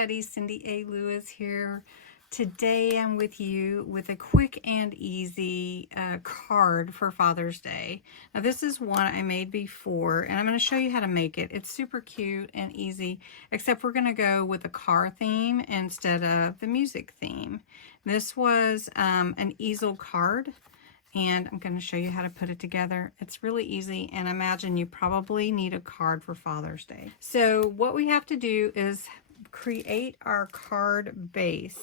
everybody, Cindy A. Lewis here. Today I'm with you with a quick and easy card for Father's Day. Now this is one I made before and I'm going to show you how to make it. It's super cute and easy, except we're going to go with a car theme instead of the music theme. This was an easel card, and I'm going to show you how to put it together. It's really easy, and I imagine you probably need a card for Father's Day. So what we have to do is create our card base.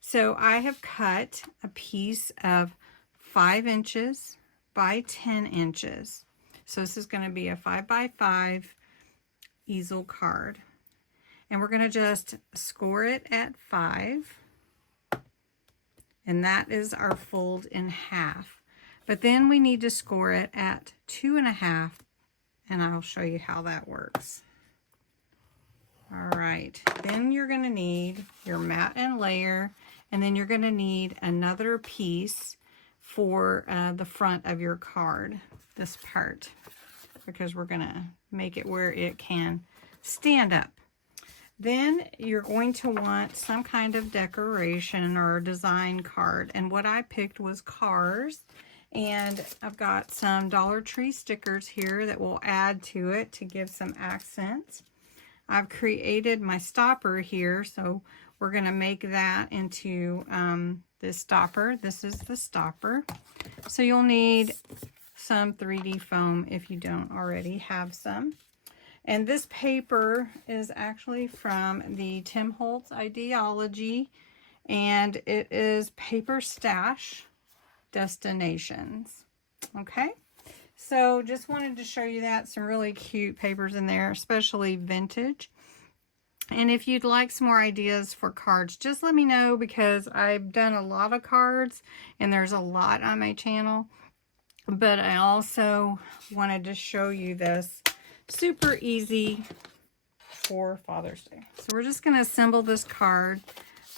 So I have cut a piece of 5 inches by 10 inches. So this is going to be a 5 by 5 easel card. And we're going to just score it at 5. And that is our fold in half. But then we need to score it at 2.5, and I'll show you how that works. All right, then you're going to need your mat and layer, and then you're going to need another piece for the front of your card, this part, because we're going to make it where it can stand up. Then you're going to want some kind of decoration or design card, and what I picked was cars. And I've got some Dollar Tree stickers here that will add to it to give some accents. I've created my stopper here, so we're going to make that into this stopper. This is the stopper. So you'll need some 3D foam if you don't already have some. And this paper is actually from the Tim Holtz Ideology, and it is Paper Stash Destinations. Okay, so just wanted to show you that. Some really cute papers in there, especially vintage. And if you'd like some more ideas for cards, just let me know, because I've done a lot of cards and there's a lot on my channel. But I also wanted to show you this super easy for Father's Day. So we're just going to assemble this card.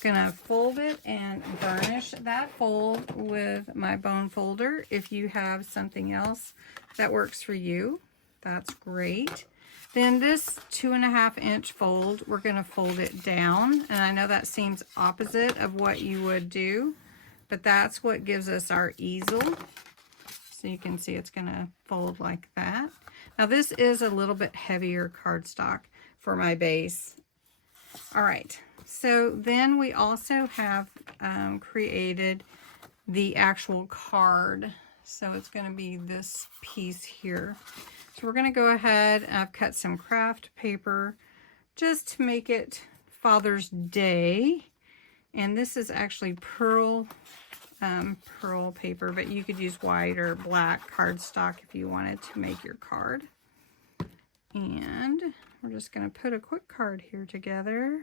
Gonna fold it and burnish that fold with my bone folder. If you have something else that works for you, that's great. Then this 2.5 inch fold, we're gonna fold it down, and I know that seems opposite of what you would do, but that's what gives us our easel. So you can see it's gonna fold like that. Now this is a little bit heavier cardstock for my base. All right. So then we also have created the actual card. So it's going to be this piece here. So we're going to go ahead, I've cut some Kraft paper just to make it Father's Day. And this is actually pearl paper, but you could use white or black cardstock if you wanted to make your card. And we're just going to put a quick card here together.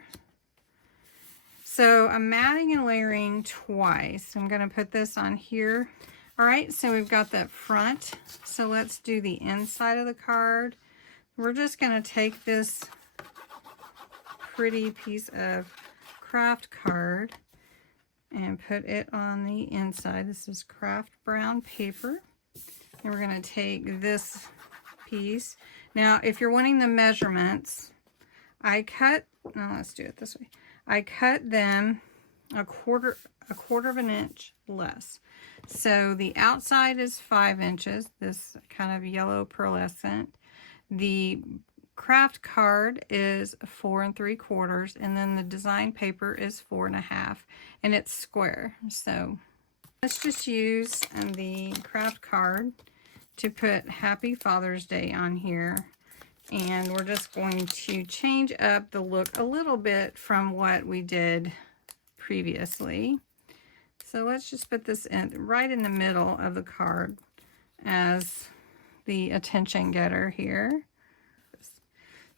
So I'm matting and layering twice. I'm going to put this on here. All right, so we've got that front. So let's do the inside of the card. We're just going to take this pretty piece of Kraft card and put it on the inside. This is Kraft brown paper. And we're going to take this piece. Now, if you're wanting the measurements, let's do it this way. I cut them a quarter of an inch less. So the outside is 5 inches, this kind of yellow pearlescent. The Kraft card is 4 3/4, and then the design paper is 4.5, and it's square. So let's just use the Kraft card to put Happy Father's Day on here. And we're just going to change up the look a little bit from what we did previously. So let's just put this in right in the middle of the card as the attention getter here.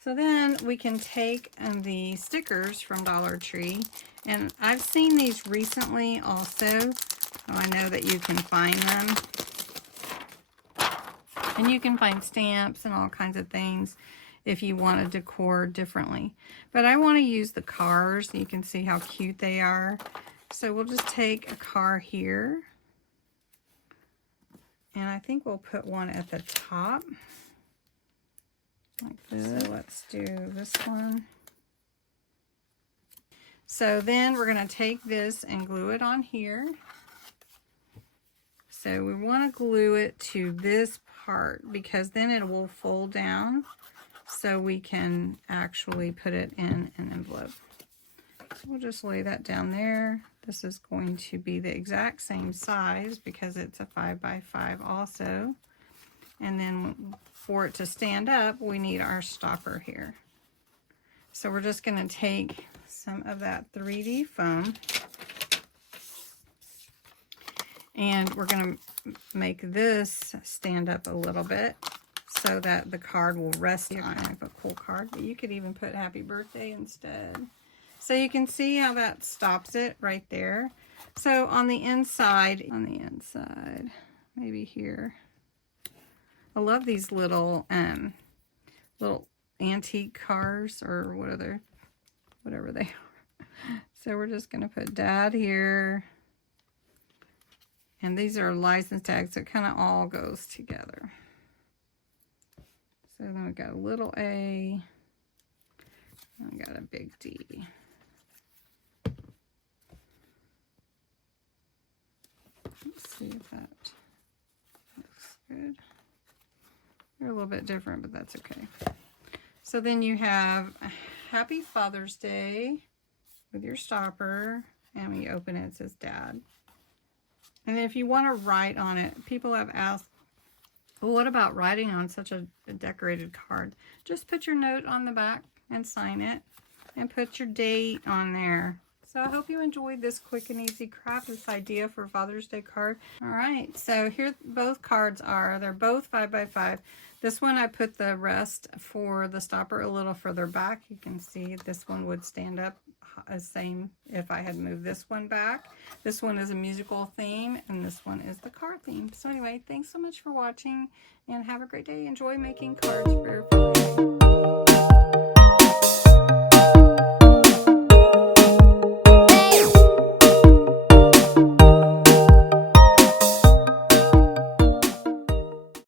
So then we can take the stickers from Dollar Tree, and I've seen these recently also. I know that you can find them. And you can find stamps and all kinds of things if you want to decor differently. But I want to use the cars. You can see how cute they are. So we'll just take a car here. And I think we'll put one at the top. Like this. So let's do this one. So then we're going to take this and glue it on here. So we want to glue it to this part because then it will fold down so we can actually put it in an envelope. So we'll just lay that down there. This is going to be the exact same size because it's a 5 by 5 also. And then for it to stand up, we need our stopper here. So we're just going to take some of that 3D foam and we're going to make this stand up a little bit so that the card will rest on it. A cool card, but you could even put happy birthday instead. So you can see how that stops it right there. So on the inside, maybe here. I love these little antique cars or whatever they are. So we're just going to put Dad here. And these are license tags, so it kind of all goes together. So then we got a little A, and we got a big D. Let's see if that looks good. They're a little bit different, but that's okay. So then you have Happy Father's Day with your stopper, and when you open it, it says Dad. And then if you want to write on it, people have asked, well, what about writing on such a decorated card? Just put your note on the back and sign it and put your date on there. So I hope you enjoyed this quick and easy craft, this idea for Father's Day card. All right, so here both cards are. They're both 5 by 5. This one I put the rest for the stopper a little further back. You can see this one would stand up same if I had moved this one back. This one is a musical theme and this one is the card theme. So anyway, thanks so much for watching and have a great day. Enjoy making cards for your family.